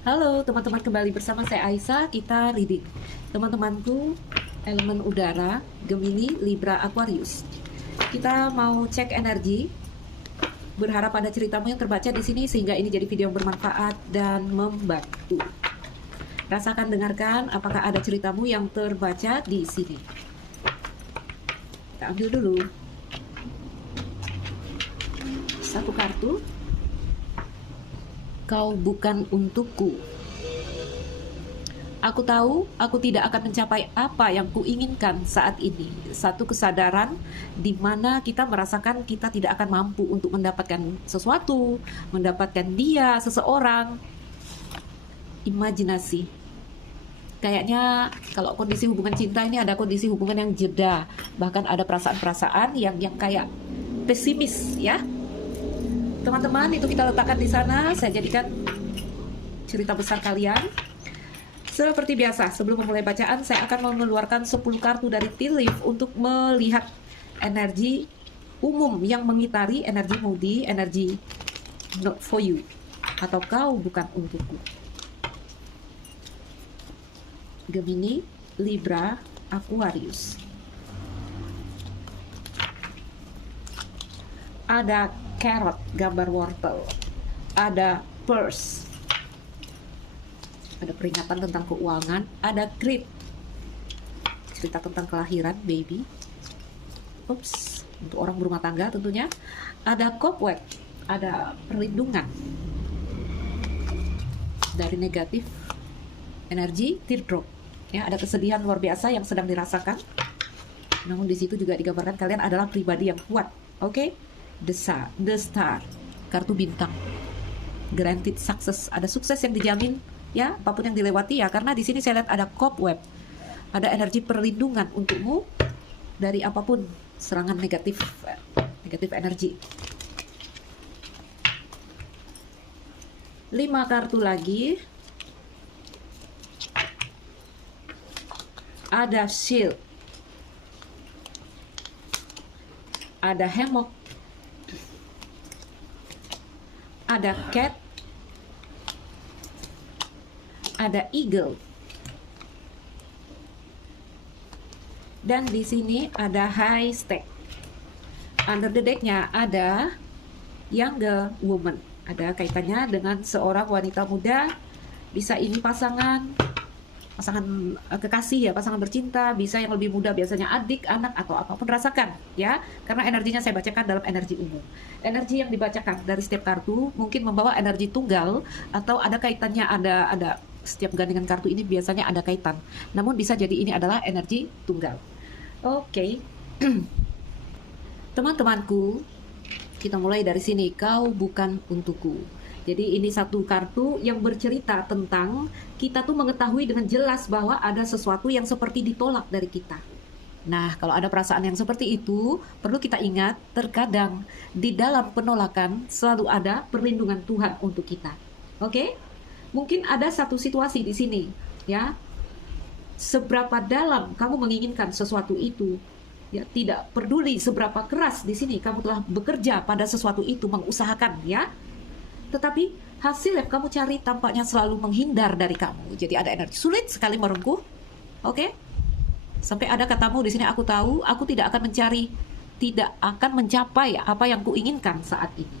Halo teman-teman, kembali bersama saya Aisyah, kita reading. Teman-temanku, elemen udara, Gemini, Libra, Aquarius. Kita mau cek energi, berharap ada ceritamu yang terbaca di sini sehingga ini jadi video yang bermanfaat dan membantu. Rasakan, dengarkan apakah ada ceritamu yang terbaca di sini. Kita ambil dulu satu kartu. Kau bukan untukku. Aku tahu aku tidak akan mencapai apa yang kuinginkan saat ini. Satu kesadaran di mana kita merasakan kita tidak akan mampu untuk mendapatkan sesuatu, mendapatkan dia, seseorang. Imajinasi. Kayaknya kalau kondisi hubungan cinta ini ada kondisi hubungan yang jeda. Bahkan ada perasaan-perasaan yang kayak pesimis ya. Teman-teman, itu kita letakkan di sana. Saya jadikan cerita besar kalian. Seperti biasa, sebelum memulai bacaan, saya akan mengeluarkan 10 kartu dari tea leaf untuk melihat energi umum yang mengitari energi Moody, energi not for you, atau kau bukan untukku. Gemini, Libra, Aquarius. Ada carrot, gambar wortel. Ada purse, ada peringatan tentang keuangan. Ada grid, cerita tentang kelahiran baby. Ups, untuk orang berumah tangga tentunya. Ada cobweb, ada perlindungan dari negatif energi. Teardrop, ya, ada kesedihan luar biasa yang sedang dirasakan. Namun di situ juga digambarkan kalian adalah pribadi yang kuat. Oke? The Star, kartu bintang. Granted success, ada sukses yang dijamin ya, apapun yang dilewati ya, karena di sini saya lihat ada cobweb, ada energi perlindungan untukmu dari apapun serangan negatif energi. 5 kartu lagi. Ada shield, ada hammock, ada cat, ada eagle, dan di sini ada high stake. Under the decknya ada younger woman, ada kaitannya dengan seorang wanita muda. Bisa ini pasangan kekasih ya, pasangan bercinta, bisa yang lebih muda, biasanya adik, anak, atau apapun. Rasakan ya, karena energinya saya bacakan dalam energi umum. Energi yang dibacakan dari setiap kartu mungkin membawa energi tunggal, atau ada kaitannya, ada setiap gandengan kartu ini biasanya ada kaitan, namun bisa jadi ini adalah energi tunggal. Oke. Teman-temanku, kita mulai dari sini. Kau bukan untukku. Jadi ini satu kartu yang bercerita tentang kita tuh mengetahui dengan jelas bahwa ada sesuatu yang seperti ditolak dari kita. Nah, kalau ada perasaan yang seperti itu, perlu kita ingat, terkadang di dalam penolakan selalu ada perlindungan Tuhan untuk kita. Oke? Mungkin ada satu situasi di sini, ya. Seberapa dalam kamu menginginkan sesuatu itu, ya, tidak peduli seberapa keras di sini kamu telah bekerja pada sesuatu itu, mengusahakan, ya. Tetapi hasil yang kamu cari tampaknya selalu menghindar dari kamu. Jadi ada energi sulit sekali merengkuh. Oke? Sampai ada katamu di sini, aku tahu, aku tidak akan mencapai apa yang kuinginkan saat ini.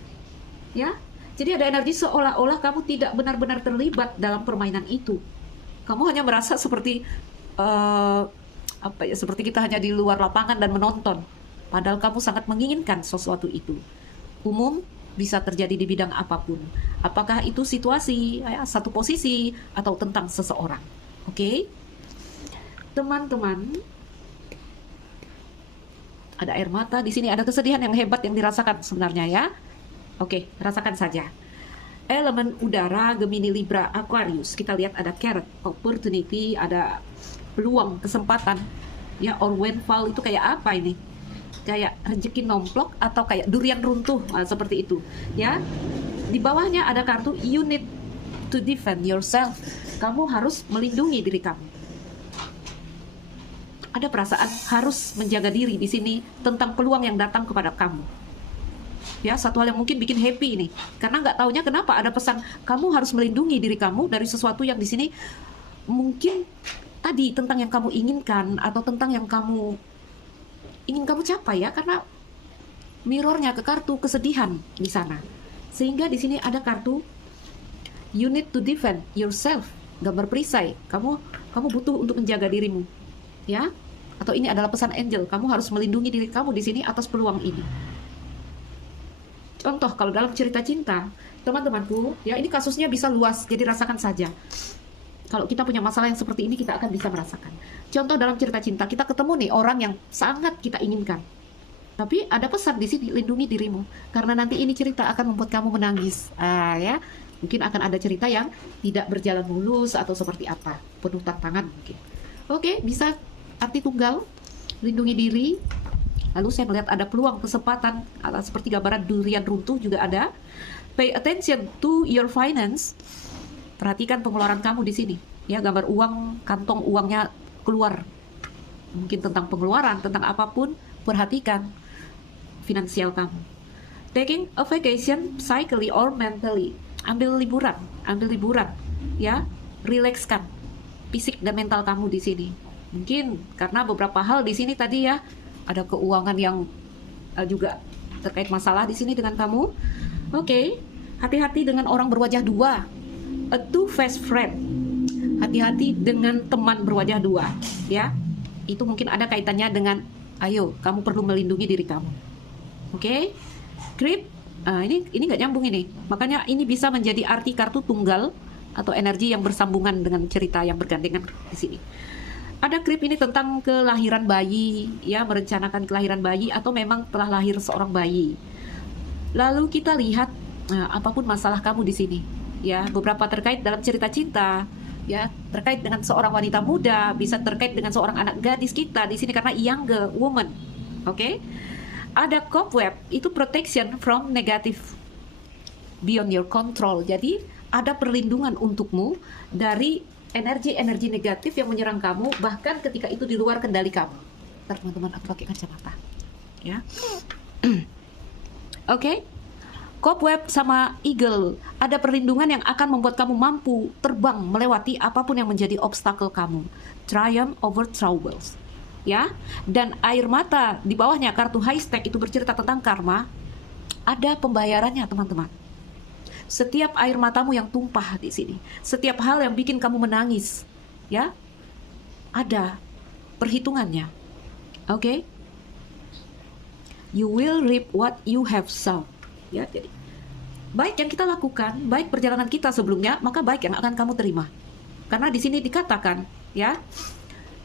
Ya? Jadi ada energi seolah-olah kamu tidak benar-benar terlibat dalam permainan itu. Kamu hanya merasa seperti seperti kita hanya di luar lapangan dan menonton. Padahal kamu sangat menginginkan sesuatu itu. Umum bisa terjadi di bidang apapun. Apakah itu situasi, ya, satu posisi, atau tentang seseorang. Oke? Teman-teman, ada air mata di sini, ada kesedihan yang hebat yang dirasakan sebenarnya ya. Oke, rasakan saja. Elemen udara, Gemini, Libra, Aquarius. Kita lihat ada carrot, opportunity, ada peluang, kesempatan. Ya, or windfall itu kayak apa ini? Kayak rezeki nomplok atau kayak durian runtuh, seperti itu ya. Di bawahnya ada kartu you need to defend yourself. Kamu harus melindungi diri kamu. Ada perasaan harus menjaga diri di sini tentang peluang yang datang kepada kamu. Ya, satu hal yang mungkin bikin happy ini. Karena nggak taunya kenapa ada pesan kamu harus melindungi diri kamu dari sesuatu yang di sini mungkin tadi tentang yang kamu inginkan atau tentang yang kamu ingin kamu capai ya, karena mirrornya ke kartu kesedihan di sana. Sehingga di sini ada kartu you need to defend yourself, gambar perisai. Kamu butuh untuk menjaga dirimu, ya. Atau ini adalah pesan angel, kamu harus melindungi diri kamu di sini atas peluang ini. Contoh kalau dalam cerita cinta, teman-temanku, ya ini kasusnya bisa luas, jadi rasakan saja. Kalau kita punya masalah yang seperti ini, kita akan bisa merasakan. Contoh dalam cerita cinta, kita ketemu nih orang yang sangat kita inginkan. Tapi ada pesan di sini, lindungi dirimu. Karena nanti ini cerita akan membuat kamu menangis. Ya, mungkin akan ada cerita yang tidak berjalan mulus atau seperti apa, penuh tantangan mungkin. Oke, bisa arti tunggal, lindungi diri. Lalu saya melihat ada peluang, kesempatan, seperti gambaran durian runtuh juga ada. Pay attention to your finance. Perhatikan pengeluaran kamu di sini. Ya, gambar uang, kantong uangnya keluar. Mungkin tentang pengeluaran, tentang apapun, perhatikan finansial kamu. Taking a vacation, psychically or mentally. Ambil liburan, ya, rilekskan fisik dan mental kamu di sini. Mungkin karena beberapa hal di sini tadi ya, ada keuangan yang juga terkait masalah di sini dengan kamu. Oke, hati-hati dengan orang berwajah dua. A two-faced friend. Hati-hati dengan teman berwajah dua, ya. Itu mungkin ada kaitannya dengan, ayo, kamu perlu melindungi diri kamu. Oke, Creep. Ini nggak nyambung ini. Makanya ini bisa menjadi arti kartu tunggal atau energi yang bersambungan dengan cerita yang bergandengan di sini. Ada Creep ini tentang kelahiran bayi, ya, merencanakan kelahiran bayi atau memang telah lahir seorang bayi. Lalu kita lihat apapun masalah kamu di sini. Ya, beberapa terkait dalam cerita cinta, ya, terkait dengan seorang wanita muda, bisa terkait dengan seorang anak gadis kita di sini karena younger woman. Oke? Ada cobweb, itu protection from negative beyond your control. Jadi, ada perlindungan untukmu dari energi-energi negatif yang menyerang kamu bahkan ketika itu di luar kendali kamu. Ntar teman-teman aku pakai kacamata. Ya. Oke? Cobweb sama eagle, ada perlindungan yang akan membuat kamu mampu terbang melewati apapun yang menjadi obstacle kamu. Triumph over troubles, ya. Dan air mata di bawahnya kartu high stake itu bercerita tentang karma. Ada pembayarannya, teman-teman. Setiap air matamu yang tumpah di sini, setiap hal yang bikin kamu menangis, ya, ada perhitungannya. Oke? You will reap what you have sown. Ya, jadi baik yang kita lakukan, baik perjalanan kita sebelumnya, maka baik yang akan kamu terima. Karena di sini dikatakan, ya,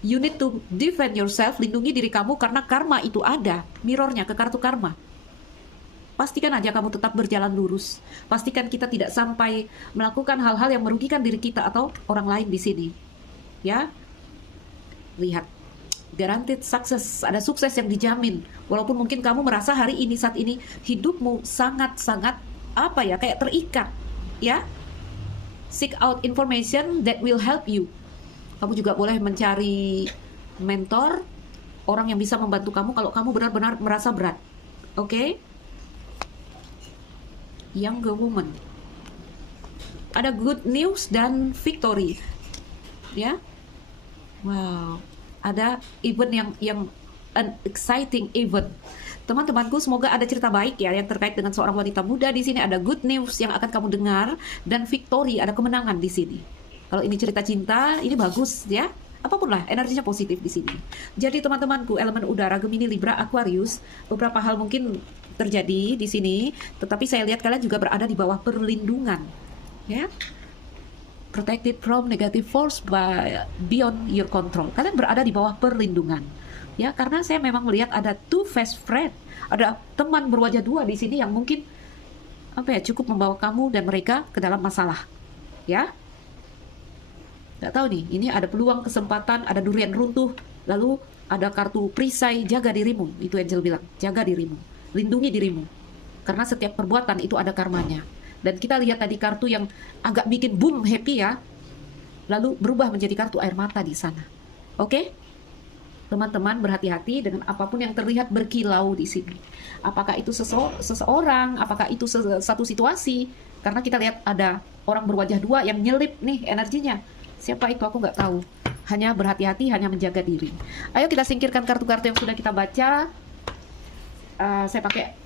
you need to defend yourself, lindungi diri kamu karena karma itu ada, mirrornya ke kartu karma. Pastikan aja kamu tetap berjalan lurus. Pastikan kita tidak sampai melakukan hal-hal yang merugikan diri kita atau orang lain di sini. Ya, lihat. Guaranteed success, ada sukses yang dijamin. Walaupun mungkin kamu merasa hari ini, saat ini, hidupmu sangat-sangat, kayak terikat, ya. Seek out information that will help you. Kamu juga boleh mencari mentor, orang yang bisa membantu kamu kalau kamu benar-benar merasa berat. Oke? Younger woman. Ada good news dan victory. Ya. Wow. Ada event yang an exciting event. Teman-temanku, semoga ada cerita baik ya yang terkait dengan seorang wanita muda di sini. Ada good news yang akan kamu dengar dan victory, ada kemenangan di sini. Kalau ini cerita cinta, ini bagus ya. Apapun lah, energinya positif di sini. Jadi teman-temanku, elemen udara, Gemini, Libra, Aquarius, beberapa hal mungkin terjadi di sini, tetapi saya lihat kalian juga berada di bawah perlindungan, ya. Protected from negative force by beyond your control. Kalian berada di bawah perlindungan, ya, karena saya memang melihat ada two-faced friend, ada teman berwajah dua di sini yang mungkin cukup membawa kamu dan mereka ke dalam masalah, ya. Nggak tahu nih, ini ada peluang, kesempatan, ada durian runtuh, lalu ada kartu perisai, jaga dirimu, itu Angel bilang, jaga dirimu, lindungi dirimu, karena setiap perbuatan itu ada karmanya. Dan kita lihat tadi kartu yang agak bikin boom happy ya, lalu berubah menjadi kartu air mata di sana. Oke? Teman-teman berhati-hati dengan apapun yang terlihat berkilau di sini. Apakah itu seseorang, apakah itu satu situasi? Karena kita lihat ada orang berwajah dua yang nyelip nih energinya. Siapa itu aku nggak tahu. Hanya berhati-hati, hanya menjaga diri. Ayo kita singkirkan kartu-kartu yang sudah kita baca. Saya pakai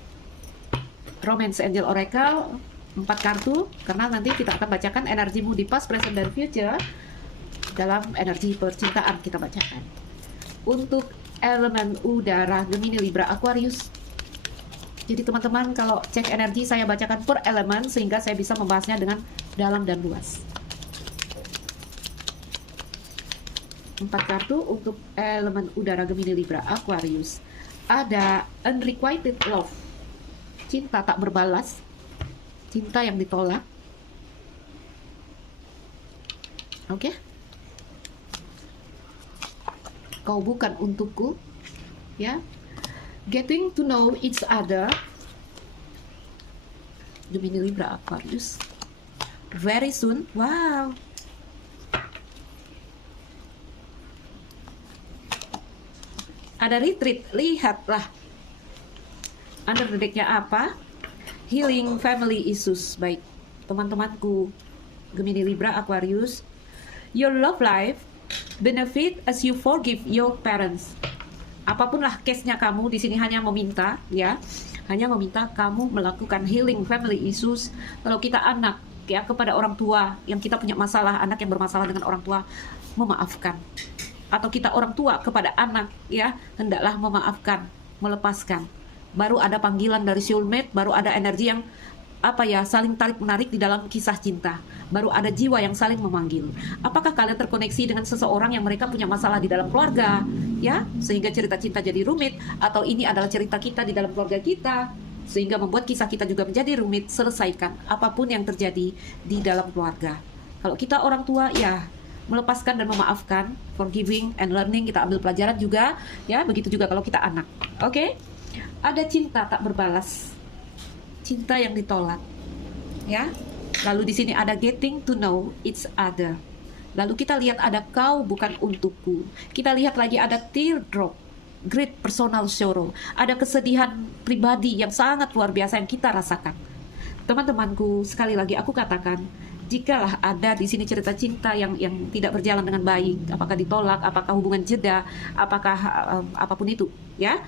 Romance Angel Oracle 4 kartu, karena nanti kita akan bacakan energimu di past, present, dan future. Dalam energi percintaan kita bacakan. Untuk elemen udara Gemini, Libra, Aquarius. Jadi teman-teman, kalau cek energi saya bacakan per elemen sehingga saya bisa membahasnya dengan dalam dan luas. 4 kartu untuk elemen udara Gemini, Libra, Aquarius. Ada unrequited love, cinta tak berbalas, cinta yang ditolak. Oke. Kau bukan untukku, ya. Getting to know each other, Gemini, Libra, Aquarius. Very soon, wow. Ada retreat, lihatlah. Under the deck-nya apa? Healing family issues. Baik, teman-temanku Gemini, Libra, Aquarius. Your love life benefit as you forgive your parents. Apapun lah case-nya kamu di sini hanya meminta, ya, hanya meminta kamu melakukan healing family issues. Kalau kita anak, ya, kepada orang tua yang kita punya masalah, anak yang bermasalah dengan orang tua, memaafkan. Atau kita orang tua kepada anak, ya, hendaklah memaafkan, melepaskan. Baru ada panggilan dari soulmate, baru ada energi yang saling tarik menarik di dalam kisah cinta. Baru ada jiwa yang saling memanggil. Apakah kalian terkoneksi dengan seseorang yang mereka punya masalah di dalam keluarga, ya, sehingga cerita cinta jadi rumit, atau ini adalah cerita kita di dalam keluarga kita sehingga membuat kisah kita juga menjadi rumit? Selesaikan apapun yang terjadi di dalam keluarga. Kalau kita orang tua, ya, melepaskan dan memaafkan, forgiving and learning, kita ambil pelajaran juga, ya. Begitu juga kalau kita anak. Oke? Ada cinta tak berbalas, cinta yang ditolak, ya. Lalu di sini ada getting to know each other. Lalu kita lihat ada kau bukan untukku. Kita lihat lagi ada teardrop, great personal sorrow. Ada kesedihan pribadi yang sangat luar biasa yang kita rasakan. Teman-temanku, sekali lagi aku katakan, jikalah ada di sini cerita cinta yang tidak berjalan dengan baik, apakah ditolak, apakah hubungan jeda, apakah apapun itu, ya.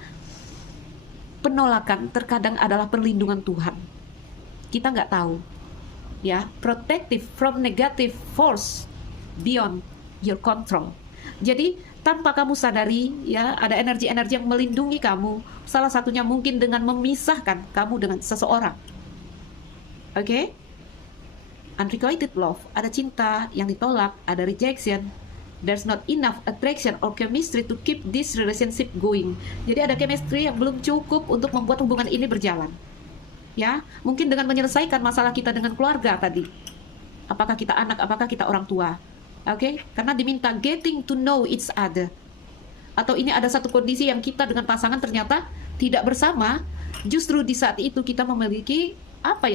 Penolakan terkadang adalah perlindungan Tuhan. Kita nggak tahu, ya. Protective from negative force beyond your control. Jadi tanpa kamu sadari, ya, ada energi-energi yang melindungi kamu. Salah satunya mungkin dengan memisahkan kamu dengan seseorang. Oke? Unrequited love, ada cinta yang ditolak, ada rejection. There's not enough attraction or chemistry to keep this relationship going. Jadi ada chemistry yang belum cukup untuk membuat hubungan ini berjalan. Ya, mungkin dengan menyelesaikan masalah kita dengan keluarga tadi. Apakah kita anak, apakah kita orang tua. Oke? Karena diminta getting to know each other. Atau ini ada satu kondisi yang kita dengan pasangan ternyata tidak bersama. Justru di saat itu kita memiliki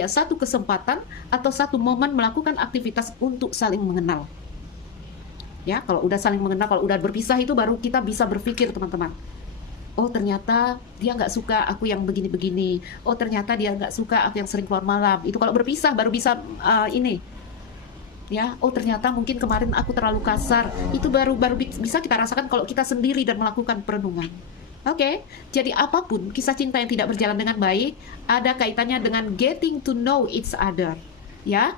satu kesempatan atau satu momen melakukan aktivitas untuk saling mengenal. Ya, kalau udah saling mengenal, kalau udah berpisah itu baru kita bisa berpikir, teman-teman. Oh, ternyata dia nggak suka aku yang begini-begini. Oh, ternyata dia nggak suka aku yang sering keluar malam. Itu kalau berpisah baru bisa ini. Ya, oh ternyata mungkin kemarin aku terlalu kasar. Itu baru bisa kita rasakan kalau kita sendiri dan melakukan perenungan. Oke, jadi apapun kisah cinta yang tidak berjalan dengan baik, ada kaitannya dengan getting to know each other. Ya,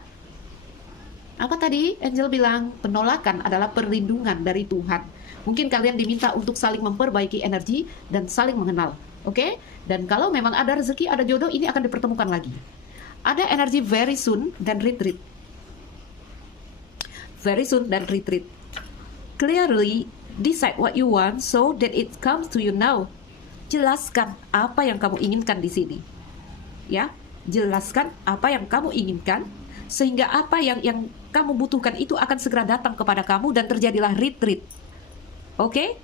apa tadi Angel bilang? Penolakan adalah perlindungan dari Tuhan. Mungkin kalian diminta untuk saling memperbaiki energi dan saling mengenal. Oke? Dan kalau memang ada rezeki, ada jodoh, ini akan dipertemukan lagi. Ada energi very soon dan retreat. Very soon dan retreat. Clearly decide what you want so that it comes to you now. Jelaskan apa yang kamu inginkan di sini. Ya, jelaskan apa yang kamu inginkan sehingga apa yang kamu butuhkan itu akan segera datang kepada kamu dan terjadilah retreat. Oke?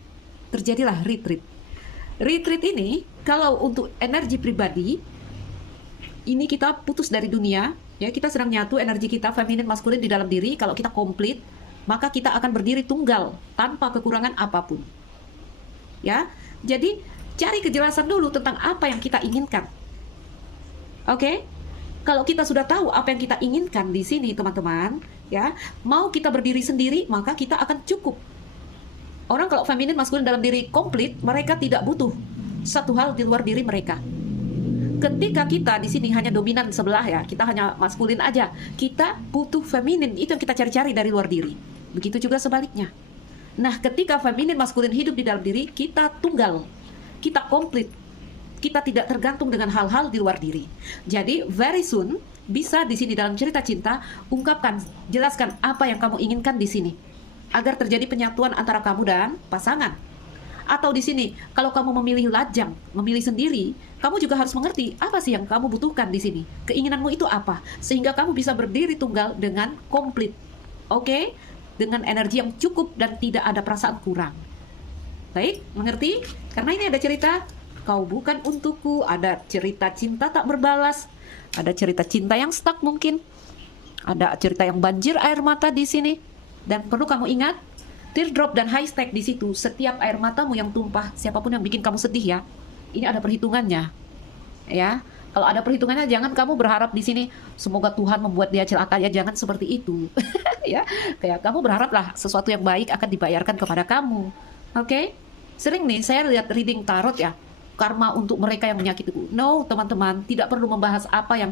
Terjadilah retreat. Retreat ini kalau untuk energi pribadi, ini kita putus dari dunia, ya, kita sedang nyatu energi kita feminin maskulin di dalam diri. Kalau kita komplit, maka kita akan berdiri tunggal tanpa kekurangan apapun. ya. Jadi cari kejelasan dulu tentang apa yang kita inginkan. Oke? Kalau kita sudah tahu apa yang kita inginkan di sini, teman-teman, ya, mau kita berdiri sendiri, maka kita akan cukup. Orang kalau feminin maskulin dalam diri komplit, mereka tidak butuh satu hal di luar diri mereka. Ketika kita di sini hanya dominan sebelah, ya, kita hanya maskulin aja, kita butuh feminin, itu yang kita cari-cari dari luar diri. Begitu juga sebaliknya. Nah, ketika feminin maskulin hidup di dalam diri, kita tunggal, kita komplit. Kita tidak tergantung dengan hal-hal di luar diri. Jadi, very soon, bisa di sini dalam cerita cinta, ungkapkan, jelaskan apa yang kamu inginkan di sini. Agar terjadi penyatuan antara kamu dan pasangan. Atau di sini, kalau kamu memilih lajang, memilih sendiri, kamu juga harus mengerti apa sih yang kamu butuhkan di sini. Keinginanmu itu apa? Sehingga kamu bisa berdiri tunggal dengan komplit. Oke? Dengan energi yang cukup dan tidak ada perasaan kurang. Baik, mengerti? Karena ini ada cerita kau bukan untukku, ada cerita cinta tak berbalas, ada cerita cinta yang stuck mungkin, ada cerita yang banjir air mata di sini. Dan perlu kamu ingat, teardrop dan high stack di situ, setiap air matamu yang tumpah, siapapun yang bikin kamu sedih, ya, ini ada perhitungannya, ya. Kalau ada perhitungannya, jangan kamu berharap di sini semoga Tuhan membuat dia celaka, ya, jangan seperti itu. Ya, kayak kamu berharaplah sesuatu yang baik akan dibayarkan kepada kamu. Oke? Sering nih saya lihat reading tarot, ya, karma untuk mereka yang menyakitiku. No, teman-teman, tidak perlu membahas apa yang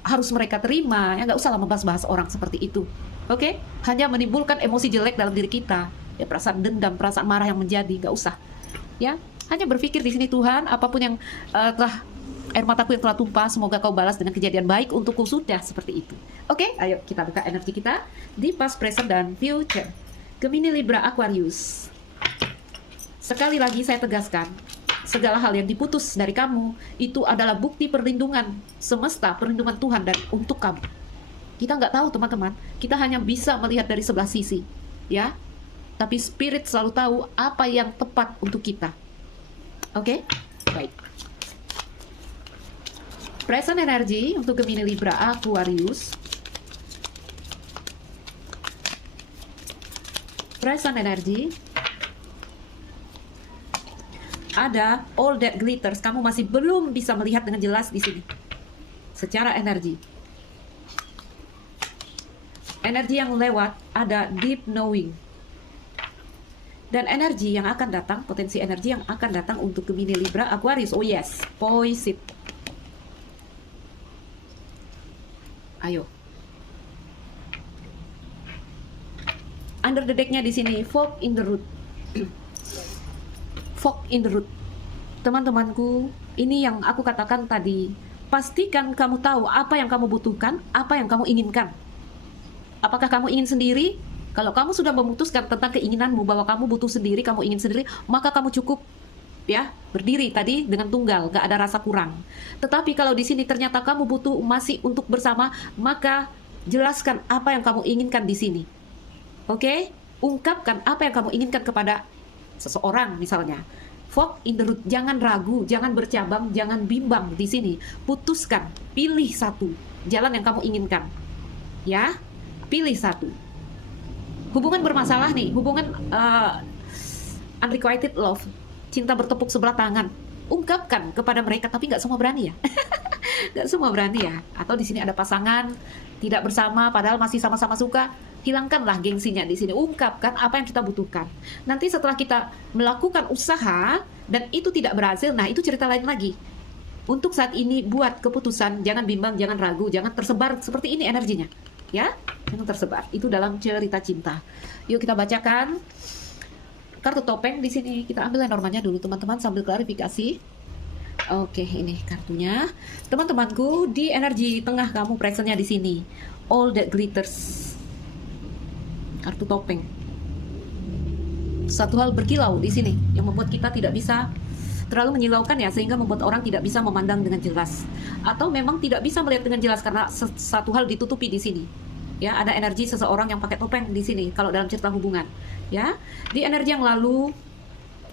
harus mereka terima. Ya, nggak usah lah membahas-bahas orang seperti itu. Oke? Hanya menimbulkan emosi jelek dalam diri kita. Ya, perasaan dendam, perasaan marah yang menjadi, nggak usah. Ya, hanya berpikir di sini, Tuhan, apapun yang telah air mataku yang telah tumpah, semoga kau balas dengan kejadian baik untukku, sudah seperti itu. Oke, ayo kita buka energi kita di past, present, dan future. Gemini, Libra, Aquarius. Sekali lagi saya tegaskan, segala hal yang diputus dari kamu itu adalah bukti perlindungan semesta, perlindungan Tuhan dan untuk kamu. Kita nggak tahu, teman-teman. Kita hanya bisa melihat dari sebelah sisi, ya. Tapi spirit selalu tahu apa yang tepat untuk kita. Oke? Baik. Present energy untuk Gemini, Libra, Aquarius. Present energy. Ada all that glitters. Kamu masih belum bisa melihat dengan jelas di sini. Secara energi. Energi yang lewat ada deep knowing. Dan energi yang akan datang, potensi energi yang akan datang untuk Gemini, Libra, Aquarius. Oh yes, poison. Ayo. Under the deck-nya di sini, fog in the root. Fog in the root. Teman-temanku, ini yang aku katakan tadi. Pastikan kamu tahu apa yang kamu butuhkan, apa yang kamu inginkan. Apakah kamu ingin sendiri? Kalau kamu sudah memutuskan tentang keinginanmu bahwa kamu butuh sendiri, kamu ingin sendiri, maka kamu cukup, ya, berdiri tadi dengan tunggal, gak ada rasa kurang. Tetapi kalau di sini ternyata kamu butuh masih untuk bersama, maka jelaskan apa yang kamu inginkan di sini. Oke? Ungkapkan apa yang kamu inginkan kepada seseorang misalnya. Fog in the root, jangan ragu, jangan bercabang, jangan bimbang di sini. Putuskan, pilih satu jalan yang kamu inginkan. Ya, pilih satu. Hubungan bermasalah nih, hubungan unrequited love, cinta bertepuk sebelah tangan. Ungkapkan kepada mereka, tapi nggak semua berani, ya. Nggak semua berani, ya. Atau di sini ada pasangan tidak bersama, padahal masih sama-sama suka. Hilangkanlah gengsinya di sini. Ungkapkan apa yang kita butuhkan. Nanti setelah kita melakukan usaha dan itu tidak berhasil, nah itu cerita lain lagi. Untuk saat ini buat keputusan, jangan bimbang, jangan ragu, jangan tersebar seperti ini energinya, ya. Jangan tersebar. Itu dalam cerita cinta. Yuk kita bacakan kartu topeng di sini. Kita ambil Lenormandnya dulu, teman-teman, sambil klarifikasi. Oke, ini kartunya. Teman-temanku, di energi tengah kamu, presentnya di sini. All that glitters. Kartu topeng. Satu hal berkilau di sini yang membuat kita tidak bisa terlalu menyilaukan, ya, sehingga membuat orang tidak bisa memandang dengan jelas, atau memang tidak bisa melihat dengan jelas karena satu hal ditutupi di sini. Ya, ada energi seseorang yang pakai topeng di sini kalau dalam cerita hubungan. Ya, di energi yang lalu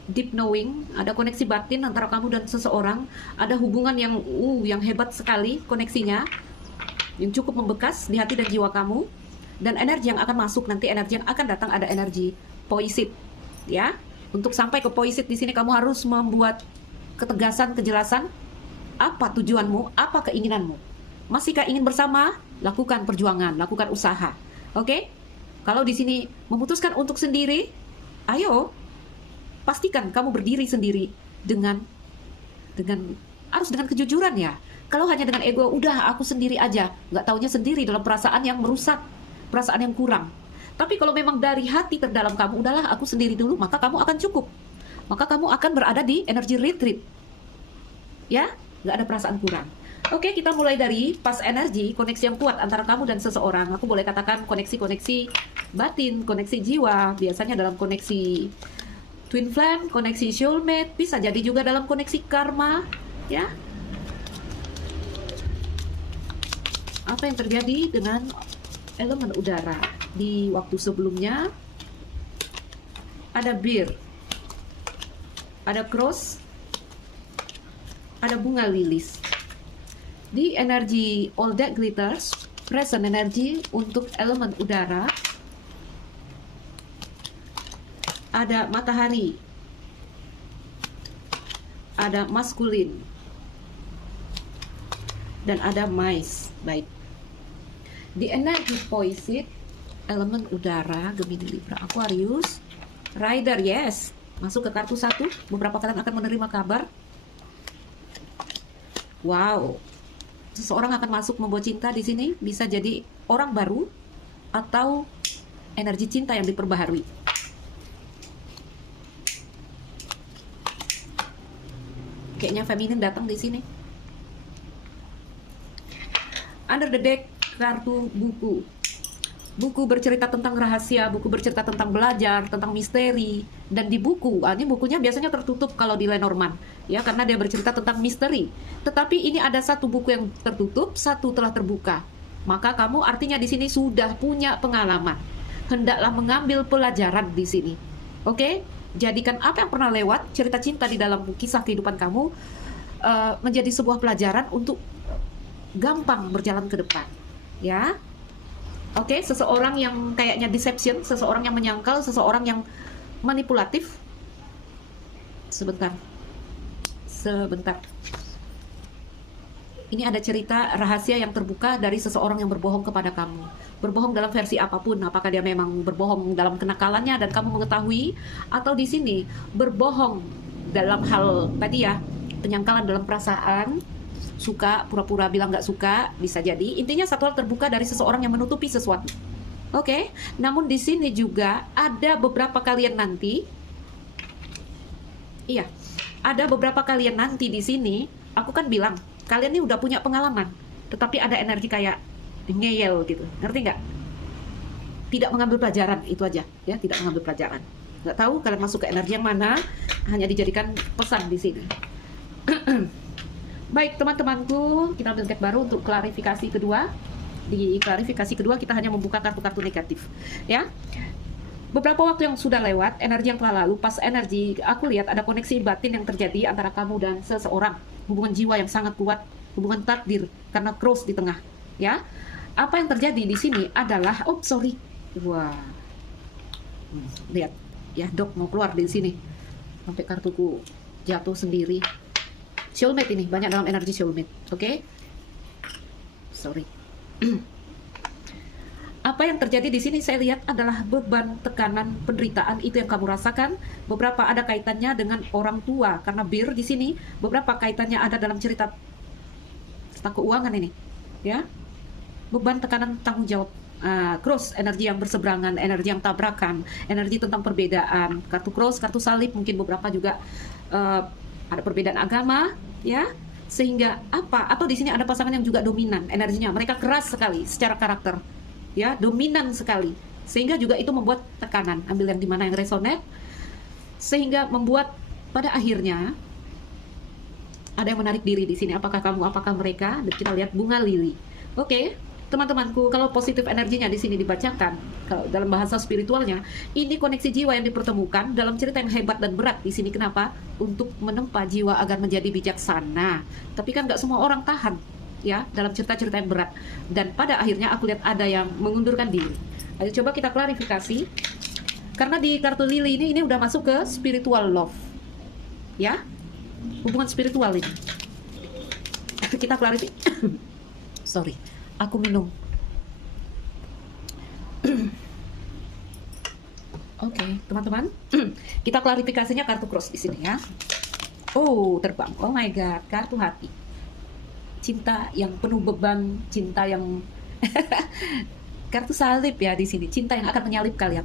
deep knowing, ada koneksi batin antara kamu dan seseorang, ada hubungan yang hebat sekali koneksinya, yang cukup membekas di hati dan jiwa kamu. Dan energi yang akan masuk nanti, energi yang akan datang, ada energi poisit, ya. Untuk sampai ke poisit di sini kamu harus membuat ketegasan, kejelasan apa tujuanmu, apa keinginanmu. Masihkah ingin bersama? Lakukan perjuangan, lakukan usaha. Oke? Kalau di sini memutuskan untuk sendiri, ayo pastikan kamu berdiri sendiri dengan harus dengan kejujuran ya. Kalau hanya dengan ego, udah aku sendiri aja, nggak taunya sendiri dalam perasaan yang merusak, perasaan yang kurang. Tapi kalau memang dari hati terdalam kamu, udahlah aku sendiri dulu, maka kamu akan cukup. Maka kamu akan berada di energi retreat. Ya, nggak ada perasaan kurang. Oke, kita mulai dari pas energi, koneksi yang kuat antara kamu dan seseorang. Aku boleh katakan koneksi-koneksi batin, koneksi jiwa, biasanya dalam koneksi twin flame, koneksi soulmate, bisa jadi juga dalam koneksi karma, ya. Apa yang terjadi dengan elemen udara di waktu sebelumnya? Ada bir, ada cross, ada bunga lilis. Di energi all that glitters, present energy untuk elemen udara, ada matahari, ada maskulin, dan ada mais. Baik. Di energi poisit, elemen udara, Gemini, Libra, Aquarius, Rider, yes, masuk ke kartu 1. Beberapa kalian akan menerima kabar. Wow, seseorang akan masuk membawa cinta di sini, bisa jadi orang baru atau energi cinta yang diperbaharui. Kayaknya feminin datang di sini. Under the deck, kartu buku. Buku bercerita tentang rahasia, buku bercerita tentang belajar, tentang misteri. Dan di buku, ini bukunya biasanya tertutup kalau di Lenormand, ya, karena dia bercerita tentang misteri. Tetapi ini ada satu buku yang tertutup, satu telah terbuka. Maka kamu artinya di sini sudah punya pengalaman. Hendaklah mengambil pelajaran di sini. Oke? Jadikan apa yang pernah lewat, cerita cinta di dalam kisah kehidupan kamu, menjadi sebuah pelajaran untuk gampang berjalan ke depan. Ya? Oke, seseorang yang kayaknya deception, seseorang yang menyangkal, seseorang yang manipulatif. Sebentar. Ini ada cerita rahasia yang terbuka dari seseorang yang berbohong kepada kamu. Berbohong dalam versi apapun, apakah dia memang berbohong dalam kenakalannya dan kamu mengetahui, atau di sini berbohong dalam hal tadi ya, penyangkalan dalam perasaan, suka, pura-pura bilang nggak suka, bisa jadi. Intinya satu hal terbuka dari seseorang yang menutupi sesuatu. Oke, namun di sini juga ada beberapa kalian nanti, iya, ada beberapa kalian nanti di sini. Aku kan bilang kalian ini udah punya pengalaman, tetapi ada energi kayak ngeyel gitu, ngerti nggak? Tidak mengambil pelajaran, itu aja, ya, tidak mengambil pelajaran. Nggak tahu kalian masuk ke energi yang mana, hanya dijadikan pesan di sini. Baik teman-temanku, kita ambil deck baru untuk klarifikasi kedua. Di klarifikasi kedua kita hanya membuka kartu-kartu negatif, ya. Beberapa waktu yang sudah lewat, energi yang telah lalu, pas energi, aku lihat ada koneksi batin yang terjadi antara kamu dan seseorang. Hubungan jiwa yang sangat kuat, hubungan takdir, karena cross di tengah, ya. Apa yang terjadi di sini adalah, wah, lihat, ya, dok mau keluar dari sini, sampai kartuku jatuh sendiri. Soulmate ini, banyak dalam energi soulmate, oke? Apa yang terjadi di sini saya lihat adalah beban, tekanan, penderitaan itu yang kamu rasakan. Beberapa ada kaitannya dengan orang tua karena bir di sini. Beberapa kaitannya ada dalam cerita tentang keuangan ini, ya. Beban, tekanan, tanggung jawab. Cross, energi yang berseberangan, energi yang tabrakan, energi tentang perbedaan. Kartu cross, kartu salib, mungkin beberapa juga ada perbedaan agama, ya. Sehingga apa? Atau di sini ada pasangan yang juga dominan energinya. Mereka keras sekali secara karakter, ya, dominan sekali. Sehingga juga itu membuat tekanan. Ambil yang dimana yang resonate, sehingga membuat pada akhirnya ada yang menarik diri di sini. Apakah kamu? Apakah mereka? Dan kita lihat bunga lili. Oke. Teman-temanku, kalau positif energinya di sini dibacakan, kalau dalam bahasa spiritualnya, ini koneksi jiwa yang dipertemukan dalam cerita yang hebat dan berat di sini. Kenapa? Untuk menempa jiwa agar menjadi bijaksana. Tapi kan nggak semua orang tahan, ya, dalam cerita-cerita yang berat. Dan pada akhirnya aku lihat ada yang mengundurkan diri. Ayo coba kita klarifikasi. Karena di kartu lili ini udah masuk ke spiritual love. Ya, hubungan spiritual ini. Kita klarifikasi. Sorry, aku minum. Oke, teman-teman. Kita klarifikasinya kartu cross di sini ya. Oh, terbang. Oh my god, kartu hati. Cinta yang penuh beban, cinta yang kartu salib ya di sini. Cinta yang akan menyalip kalian.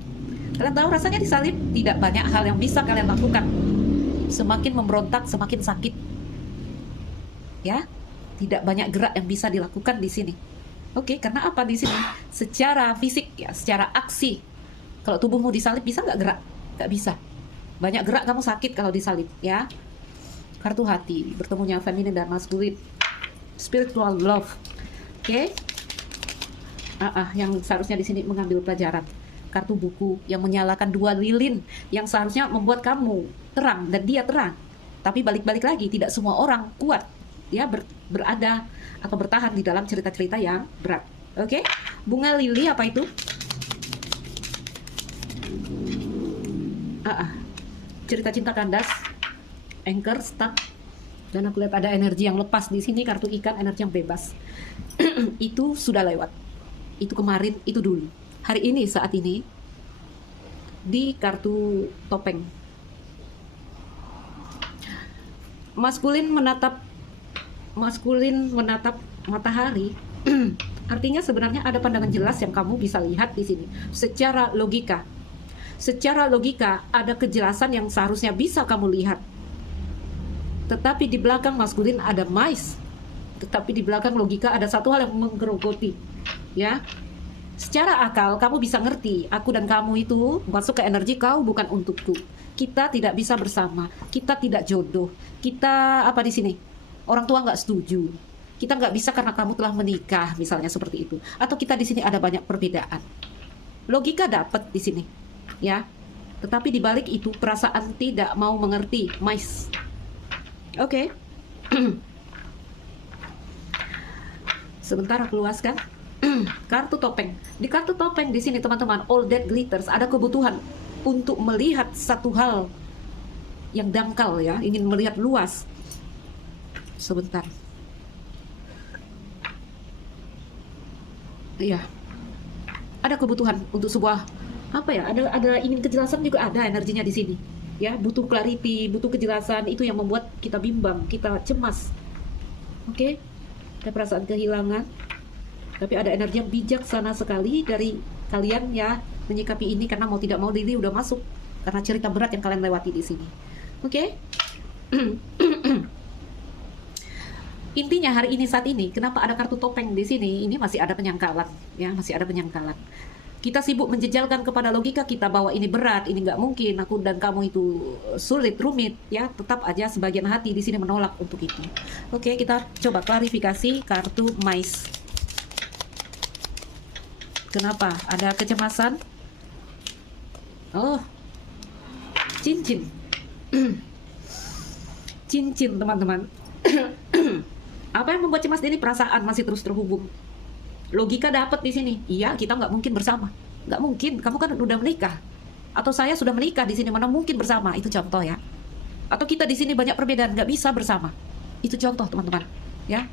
Kalian tahu rasanya disalib, tidak banyak hal yang bisa kalian lakukan. Semakin memberontak, semakin sakit. Ya, tidak banyak gerak yang bisa dilakukan di sini. Oke, karena apa di sini? Secara fisik ya, secara aksi. Kalau tubuhmu disalib bisa nggak gerak? Nggak bisa. Banyak gerak kamu sakit kalau disalib ya. Kartu hati, bertemunya feminin dan maskulin. Spiritual love. Oke. Yang seharusnya di sini mengambil pelajaran. Kartu buku yang menyalakan dua lilin yang seharusnya membuat kamu terang dan dia terang. Tapi balik-balik lagi, tidak semua orang kuat ya berada atau bertahan di dalam cerita-cerita yang berat. Oke? Bunga lili apa itu? Cerita cinta kandas, anchor, stuck. Dan aku lihat ada energi yang lepas di sini, kartu ikan, energi yang bebas. Itu sudah lewat. Itu kemarin, itu dulu. Hari ini, saat ini, di kartu topeng. Maskulin menatap matahari. Artinya sebenarnya ada pandangan jelas yang kamu bisa lihat di sini. Secara logika ada kejelasan yang seharusnya bisa kamu lihat. Tetapi di belakang maskulin ada mais. Tetapi di belakang logika ada satu hal yang menggerogoti. Ya. Secara akal kamu bisa ngerti, aku dan kamu itu masuk ke energi kau bukan untukku. Kita tidak bisa bersama, kita tidak jodoh. Kita apa di sini? Orang tua nggak setuju. Kita nggak bisa karena kamu telah menikah, misalnya seperti itu. Atau kita di sini ada banyak perbedaan. Logika dapat di sini, ya. Tetapi di balik itu perasaan tidak mau mengerti, mais. Oke. Sebentar aku luaskan. Kartu topeng. Di kartu topeng di sini teman-teman, all that glitters, ada kebutuhan untuk melihat satu hal yang dangkal ya, ingin melihat luas. Sebentar. Iya. Ada kebutuhan untuk sebuah apa ya? Ada ingin kejelasan juga ada energinya di sini. Ya, butuh clarity, butuh kejelasan, itu yang membuat kita bimbang, kita cemas. Oke? Ada perasaan kehilangan. Tapi ada energi yang bijaksana sekali dari kalian ya menyikapi ini, karena mau tidak mau Lili udah masuk karena cerita berat yang kalian lewati di sini. Oke? Intinya hari ini saat ini kenapa ada kartu topeng di sini? Ini masih ada penyangkalan ya, masih ada penyangkalan. Kita sibuk menjejalkan kepada logika kita bahwa ini berat, ini nggak mungkin, aku dan kamu itu sulit, rumit ya. Tetap aja sebagian hati di sini menolak untuk itu. Oke, kita coba klarifikasi kartu mais. Kenapa? Ada kecemasan? Oh, cincin. Cincin, teman-teman. Apa yang membuat cemas ini? Perasaan masih terus terhubung. Logika dapat di sini. Iya, kita nggak mungkin bersama. Nggak mungkin. Kamu kan udah menikah. Atau saya sudah menikah di sini. Mana mungkin bersama? Itu contoh ya. Atau kita di sini banyak perbedaan, nggak bisa bersama. Itu contoh, teman-teman. Ya.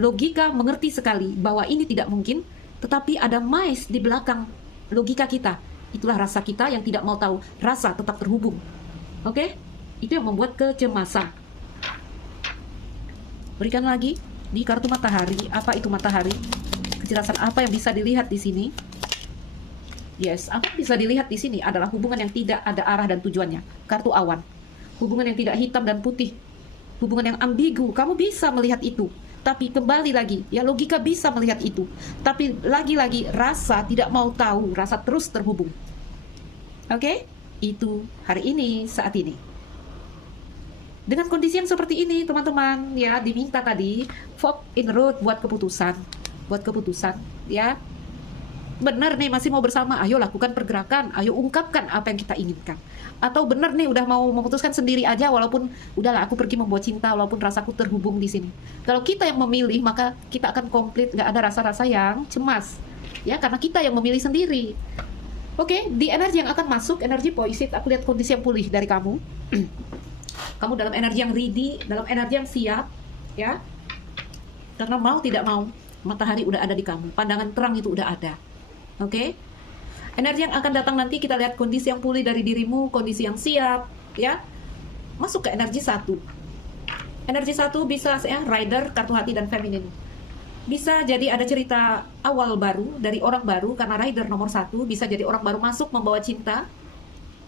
Logika mengerti sekali bahwa ini tidak mungkin. Tetapi ada mais di belakang logika kita. Itulah rasa kita yang tidak mau tahu. Rasa tetap terhubung. Oke? Itu yang membuat kecemasan. Berikan lagi di kartu matahari. Apa itu matahari? Kejelasan apa yang bisa dilihat di sini? Yes, apa yang bisa dilihat di sini adalah hubungan yang tidak ada arah dan tujuannya. Kartu awan. Hubungan yang tidak hitam dan putih. Hubungan yang ambigu. Kamu bisa melihat itu. Tapi kembali lagi, ya logika bisa melihat itu. Tapi lagi-lagi rasa tidak mau tahu, rasa terus terhubung. Oke? Itu hari ini, saat ini. Dengan kondisi yang seperti ini, teman-teman, ya diminta tadi, fork in road buat keputusan. Buat keputusan, ya. Benar nih, masih mau bersama, ayo lakukan pergerakan, ayo ungkapkan apa yang kita inginkan. Atau benar nih, udah mau memutuskan sendiri aja, walaupun udahlah aku pergi membuat cinta, walaupun rasaku terhubung di sini. Kalau kita yang memilih, maka kita akan komplit, nggak ada rasa-rasa yang cemas. Ya, karena kita yang memilih sendiri. Oke, di energi yang akan masuk, energi poisit, aku lihat kondisi yang pulih dari kamu. Kamu dalam energi yang ready, dalam energi yang siap, ya. Karena mau tidak mau, matahari udah ada di kamu, pandangan terang itu udah ada. Oke? Energi yang akan datang nanti kita lihat kondisi yang pulih dari dirimu, kondisi yang siap, ya. Masuk ke energi 1. Energi 1 bisa ya, rider, kartu hati dan feminin. Bisa jadi ada cerita awal baru dari orang baru, karena rider nomor 1 bisa jadi orang baru masuk membawa cinta,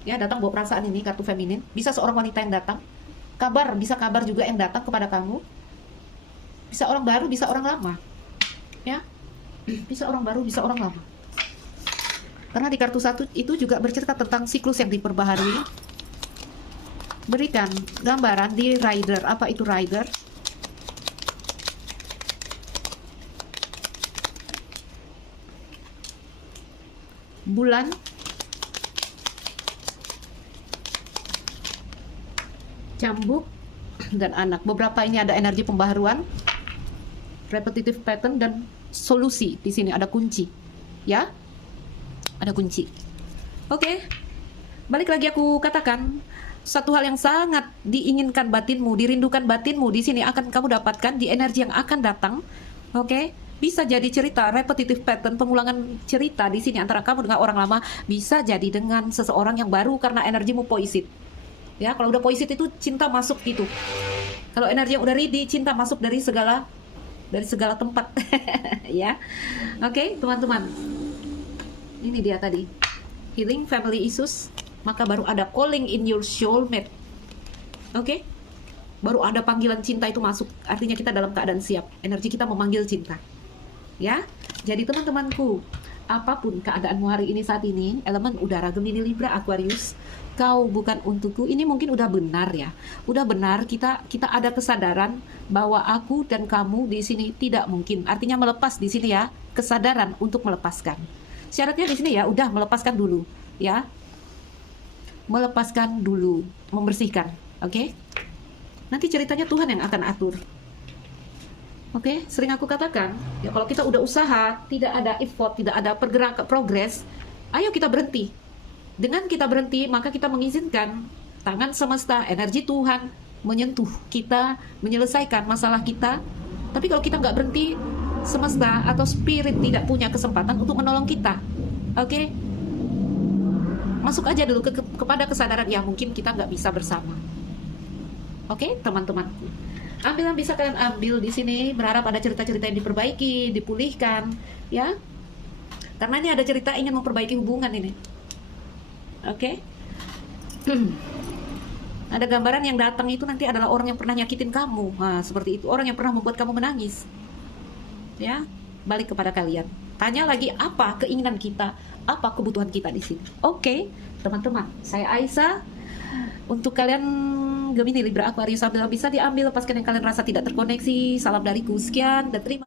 ya, datang bawa perasaan, ini kartu feminin. Bisa seorang wanita yang datang, kabar, bisa kabar juga yang datang kepada kamu. Bisa orang baru, bisa orang lama, ya, bisa orang baru, bisa orang lama. Karena di kartu 1 itu juga bercerita tentang siklus yang diperbaharui. Berikan gambaran di rider, apa itu rider? Bulan, cambuk, dan anak. Beberapa ini ada energi pembaharuan, repetitive pattern, dan solusi. Di sini ada kunci, ya, ada kunci. Oke, balik lagi aku katakan, satu hal yang sangat diinginkan batinmu, dirindukan batinmu, di sini akan kamu dapatkan di energi yang akan datang. Oke, bisa jadi cerita repetitive pattern, pengulangan cerita di sini antara kamu dengan orang lama, bisa jadi dengan seseorang yang baru karena energimu poisit. Ya, kalau udah poisit itu cinta masuk gitu. Kalau energi yang udah ready, cinta masuk dari segala tempat. Ya. Oke, teman-teman. Ini dia tadi. Healing family issues, maka baru ada calling in your soulmate. Oke? Baru ada panggilan cinta itu masuk. Artinya kita dalam keadaan siap. Energi kita memanggil cinta. Ya, jadi teman-temanku, apapun keadaanmu hari ini saat ini, elemen udara Gemini, Libra, Aquarius, kau bukan untukku. Ini mungkin udah benar ya. Udah benar, kita ada kesadaran bahwa aku dan kamu di sini tidak mungkin. Artinya melepas di sini ya, kesadaran untuk melepaskan. Syaratnya di sini ya, udah melepaskan dulu, ya. Melepaskan dulu, membersihkan, oke? Nanti ceritanya Tuhan yang akan atur. Oke, sering aku katakan, ya kalau kita udah usaha, tidak ada effort, tidak ada pergerakan, progres, ayo kita berhenti. Dengan kita berhenti, maka kita mengizinkan tangan semesta, energi Tuhan menyentuh kita, menyelesaikan masalah kita. Tapi kalau kita nggak berhenti, semesta atau spirit tidak punya kesempatan untuk menolong kita. Oke? Masuk aja dulu kepada kesadaran, ya mungkin kita nggak bisa bersama. Oke, teman-temanku. Ambil yang bisa kalian ambil di sini, berharap ada cerita-cerita yang diperbaiki, dipulihkan, ya. Karena ini ada cerita ingin memperbaiki hubungan ini. Oke. Ada gambaran yang datang itu nanti adalah orang yang pernah nyakitin kamu. Nah, seperti itu, orang yang pernah membuat kamu menangis. Ya, balik kepada kalian. Tanya lagi apa keinginan kita, apa kebutuhan kita di sini. Oke, teman-teman, saya Aisyah. Untuk kalian Gemini, Libra, Aquarius, sambil bisa diambil lepaskan yang kalian rasa tidak terkoneksi. Salam dariku, sekian dan terima